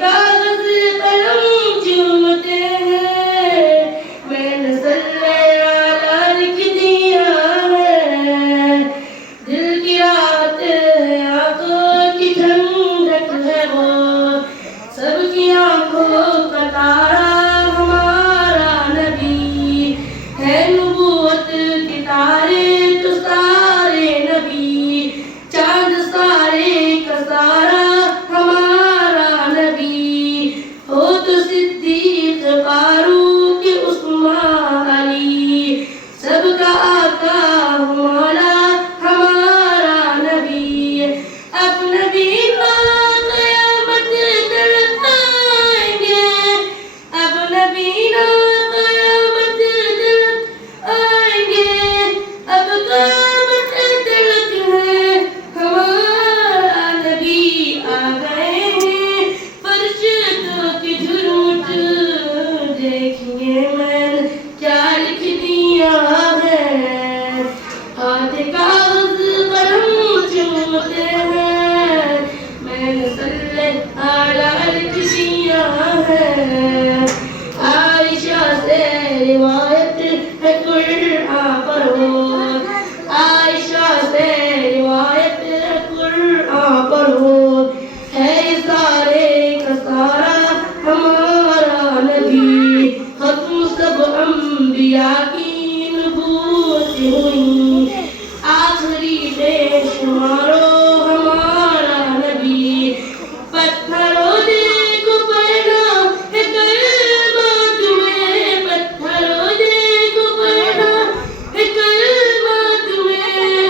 کاغذ قلم چومتے ہیں، میں نے صلی اللہ لکھ دیا ہے، دل کی رات ہے آنکھوں کی ٹھنڈک ہے وہ، سب کی آنکھوں کا تارا ہمارا نبی ہے، نبوت کے تارے تو سارے نبی، چاند سارے کا سارا ہمارا نبی، ہو تو صدیق فاروق عثمان علی، سب کا آقا مولا ہمارا نبی، اب نبی قیامت تلک آئیں گے، اب نبی قیامت تلک آئیں گے، اب قیامت تلک ہے ہمارا نبی آ گئے ہیں، فرشتوں کی جھرمٹ دیکھیں گے میں نے کیا لکھ دیا ہے، ہاتھ کاغذ قلم چومتے ہیں، میں نے صلی اللہ لکھ دیا ہے، عائشہ سے روایت ہے قرآن پڑھو، عائشہ سے روایت ہے قرآن پڑھو، ہے سارے کا سارا ہمارا نبی، ختم سب انبیاء کی نبوت ہوئی، آخری بے شمارو ہمارا نبی، پتھروں دیکھو پڑھنا ہے کلمہ تمہیں، پتھروں دیکھو پڑھنا ہے کلمہ تمہیں،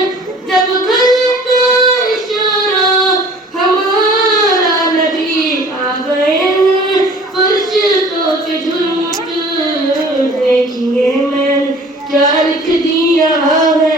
جب گھر کا اشارہ ہمارا نبی آ گئے ہیں، فرشتوں کے جھرمٹ دیکھیں گے میں نے کیا لکھ دیا ہے۔